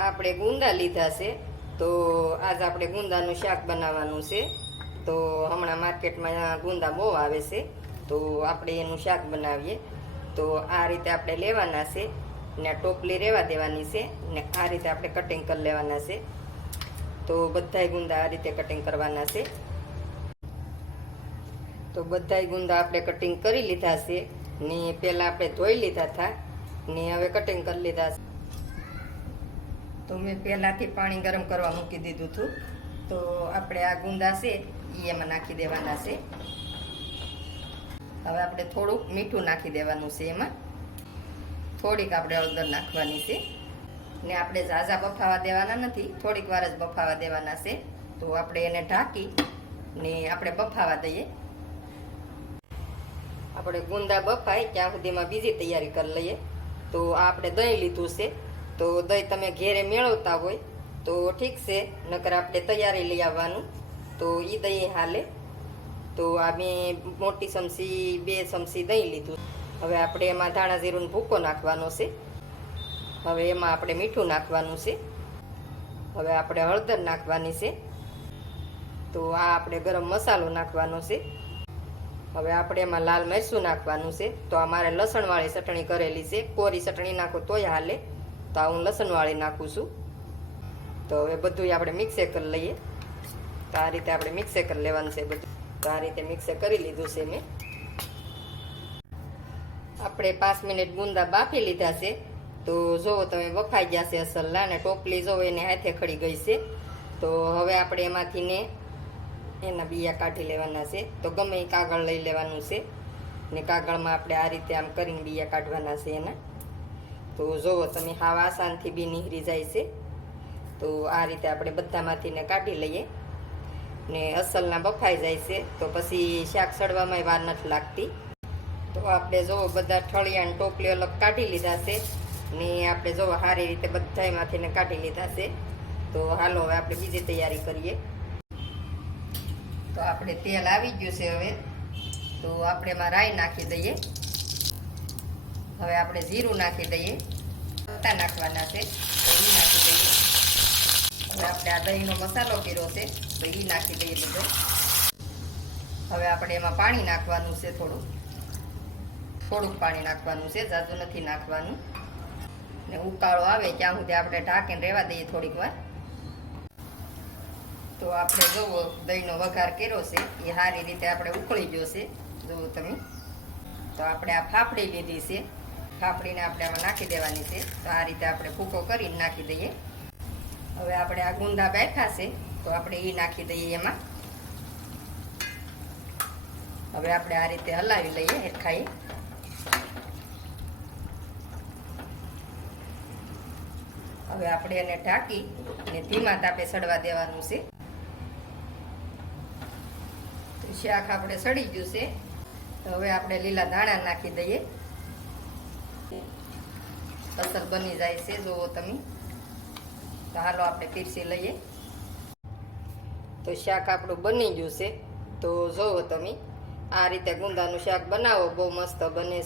આપણે ગુંદા લીધા છે, તો આજ આપણે ગુંદાનું શાક બનાવવાનું છે. તો હમણાં માર્કેટમાં ગુંદા બહુ આવે છે, તો આપણે એનું શાક બનાવીએ. તો આ રીતે આપણે લેવાના છે, ને ટોપલી રહેવા દેવાની છે, ને આ રીતે આપણે કટિંગ કરી લેવાના છે. તો બધાય ગુંદા આ રીતે કટિંગ કરવાના છે. તો બધાય ગુંદા આપણે કટિંગ કરી લીધા છે, ને પહેલાં આપણે ધોઈ લીધા હતા, ને હવે કટિંગ કરી લીધા છે. તો મેં પહેલાંથી પાણી ગરમ કરવા મૂકી દીધું હતું. તો આપણે આ ગુંદા છે એ એમાં નાખી દેવાના છે. હવે આપણે થોડુંક મીઠું નાખી દેવાનું છે એમાં. થોડીક આપણે હળદર નાખવાની છે. ને આપણે ઝાઝા બફાવા દેવાના નથી, થોડીક વાર જ બફાવા દેવાના છે. તો આપણે એને ઢાંકી ને આપણે બફાવા દઈએ. આપણે ગુંદા બફાય, ત્યાં સુધીમાં બીજી તૈયારી કરી લઈએ. તો આ આપણે દહીં લીધું છે. તો દહીં તમે ઘેરે મેળવતા હોય, તો ઠીક છે, નકર આપણે તૈયારી લઈ આવવાનું. તો એ દહીં હાલે. તો આ મેં મોટી ચમચી બે ચમચી દહીં લીધું. હવે આપણે એમાં ધાણા જીરું ભૂકો નાખવાનો છે. હવે એમાં આપણે મીઠું નાખવાનું છે. હવે આપણે હળદર નાખવાની છે. તો આ આપણે ગરમ મસાલો નાખવાનો છે. હવે આપણે એમાં લાલ મરચું નાખવાનું છે. તો આ મારે લસણવાળી ચટણી કરેલી છે. કોરી ચટણી નાખો તોય હાલે. તો હું લસણવાળી નાખું છું. તો હવે બધું આપણે મિક્સે કરી લઈએ. તો આ રીતે આપણે મિક્સે કરી લેવાનું છે બધું. તો આ રીતે મિક્સે કરી લીધું છે મેં. આપણે પાંચ મિનિટ ગુંદા બાફી લીધા છે. તો જોવો તમે વફાઈ ગયા છે અસલના અને ટોપલી જોવો એને હાથે ખડી ગઈ છે. તો હવે આપણે એમાંથી ને એના બિયા કાઢી લેવાના છે. તો ગમે એ કાગળ લઈ લેવાનું છે. ને કાગળમાં આપણે આ રીતે આમ કરીને બિયા કાઢવાના છે એના. તો જોવો, તમે હાવ આસાનથી બી નીહરી જાય છે. તો આ રીતે આપણે બધામાંથી ને કાઢી લઈએ. ને અસલના બફાઈ જાય છે, તો પછી શાક સડવામાં વાર નથી લાગતી. તો આપણે જોવો, બધા ઠળિયાને ટોપલી અલગ કાઢી લીધા છે. ને આપણે જોવો, સારી રીતે બધામાંથી કાઢી લીધા છે. તો હાલો, હવે આપણે બીજી તૈયારી કરીએ. તો આપણે તેલ આવી ગયું છે હવે. તો આપણે એમાં રાઈ નાખી દઈએ. હવે આપણે જીરું નાખી દઈએ. પત્તા નાખવાના છે. તો એ નાખી દઈએ. હવે આપણે આ દહીંનો મસાલો કર્યો છે. તો એ નાખી દઈએ બધો. હવે આપણે એમાં પાણી નાખવાનું છે થોડું. થોડુંક પાણી નાખવાનું છે. જાજુ નથી નાખવાનું. ને ઉકાળો આવે ત્યાં સુધી આપણે ઢાંકીને રહેવા દઈએ થોડીક વાર. તો આપણે જોવો દહીંનો વઘાર કર્યો છે, એ સારી રીતે આપણે ઉકળી ગયો છે. જુઓ તમે. તો આપણે આ ફાફડી લીધી છે. ફાફડીને આપણે આમાં નાખી દેવાની છે. તો આ રીતે આપણે ભૂકો કરીને નાખી દઈએ. હવે આપણે આ ગુંદા બેઠા છે, તો આપણે એ નાખી દઈએ એમાં. હવે આપણે આ રીતે હલાવી લઈએ હેરખાઈ. હવે આપણે એને ઢાંકી ને ધીમા તાપે સડવા દેવાનું છે. તો શાક આપણે સડી ગયું છે. તો હવે આપણે લીલા ધાણા નાખી દઈએ. અસર બની જાય છે, જુઓ તમે. હાલો આપણે પીરસી લઈએ. તો શાક આપણું બની ગયું છે. તો જુઓ તમે, આ રીતે ગુંદાનું શાક બનાવો, બહુ મસ્ત બને